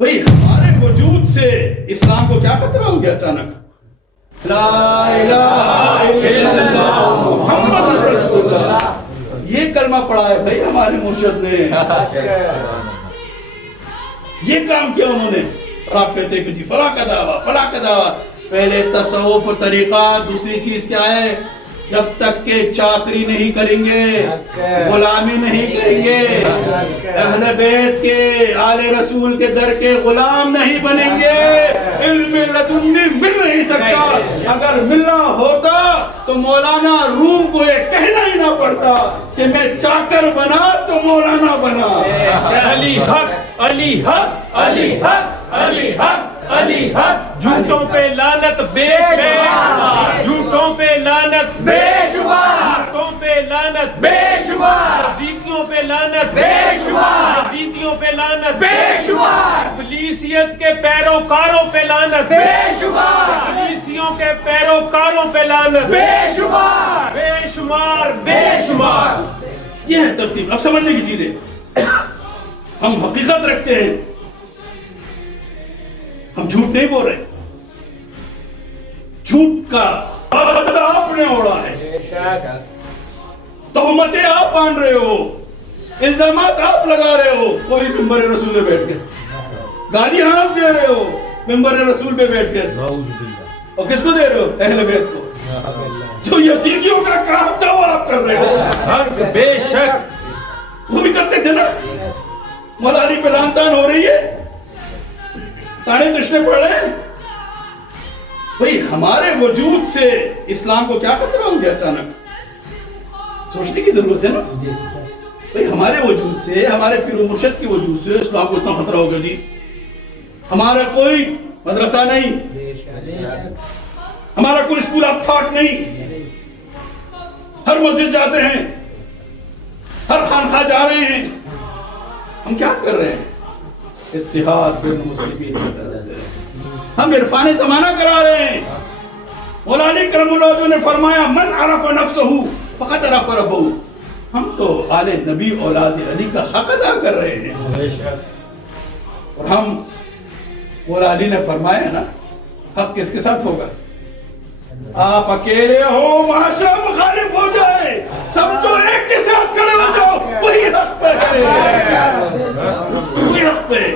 بھئی ہمارے وجود سے اسلام کو کیا خطرہ ہو گیا اچانک؟ لا الہ الا اللہ محمد رسول اللہ، یہ کلمہ پڑھا ہے بھئی ہمارے مرشد نے، یہ کام کیا انہوں نے۔ اور آپ کہتے ہیں کہ جی فلاں کا دعویٰ، فلاں کا دعویٰ۔ پہلے تصوف طریقہ، دوسری چیز کیا ہے؟ جب تک کہ چاکری نہیں کریں گے، غلامی نہیں کریں گے، اہل بیت کے، آل رسول کے در کے غلام نہیں بنیں گے، علم لدنی مل نہیں سکتا۔ اگر ملنا ہوتا تو مولانا روم کو یہ کہنا ہی نہ پڑتا کہ میں چاکر بنا تو مولانا بنا۔ علی حق، علی حق، علی حق، علی حق، علی حق۔ جھوٹوں پہ لعنت بے شمار، جھوٹوں پہ لعنت بے شمار، جھوٹوں پہ لعنت بے شمار، یزیدیوں پہ لعنت بے شمار، یزیدیوں پہ لعنت بے شمار، ابلیسیت کے پیروکاروں پہ لعنت بے شمار، ابلیسیوں کے پیروکاروں پہ لعنت بے شمار، بے شمار، بے شمار۔ یہ ہے ترتیب۔ اب سمجھنے کی چیزیں، ہم حقیقت رکھتے ہیں، ہم جھوٹ نہیں بول رہے۔ جھوٹ کا پردہ آپ نے اوڑا ہے، تہمتیں آپ باندھ رہے ہو، الزامات آپ لگا رہے ہو، وہی ممبر رسول پہ بیٹھ کے گالیاں آپ دے رہے ہو، ممبر رسول پہ بیٹھ کے، اور کس کو دے رہے ہو؟ اہل بیت کو۔ جو یزیدیوں کا کام تھا وہ آپ کر رہے ہو۔ بے شک وہ بھی کرتے تھے نا۔ مولا علی پہ لعن طعن ہو رہی ہے، تانے تشنے پڑ رہے ہیں۔ بھئی ہمارے وجود سے اسلام کو کیا خطرہ ہو گیا اچانک؟ سوچنے کی ضرورت ہے نا۔ بھئی ہمارے وجود سے، ہمارے پیر و مرشد کی وجود سے اسلام کو اتنا خطرہ ہو گیا جی۔ ہمارا کوئی مدرسہ نہیں، ہمارا کوئی اسکول آف تھاٹ نہیں، ہر مسجد جاتے ہیں، ہر خانقاہ جا رہے ہیں، ہم کیا کر رہے ہیں؟ اتحاد بین المسلمین کی طرف دے رہے ہیں، ہم عرفان زمانہ کرا رہے ہیں۔ مولا علی کرم اللہ وجہہ نے فرمایا من عرف نفسہ فقط عرف ربہ۔ ہم تو آل نبی اولاد علی کا حق ادا کر رہے ہیں، اور ہم مولا علی نے فرمایا نا حق کس کے ساتھ ہوگا؟ آپ اکیلے ہو، معاشرہ مخالف ہو جائے، سب جو ایک کے ساتھ کھڑے ہو جاؤ، وہی حق پہ ہے، وہی حق پہ ہے۔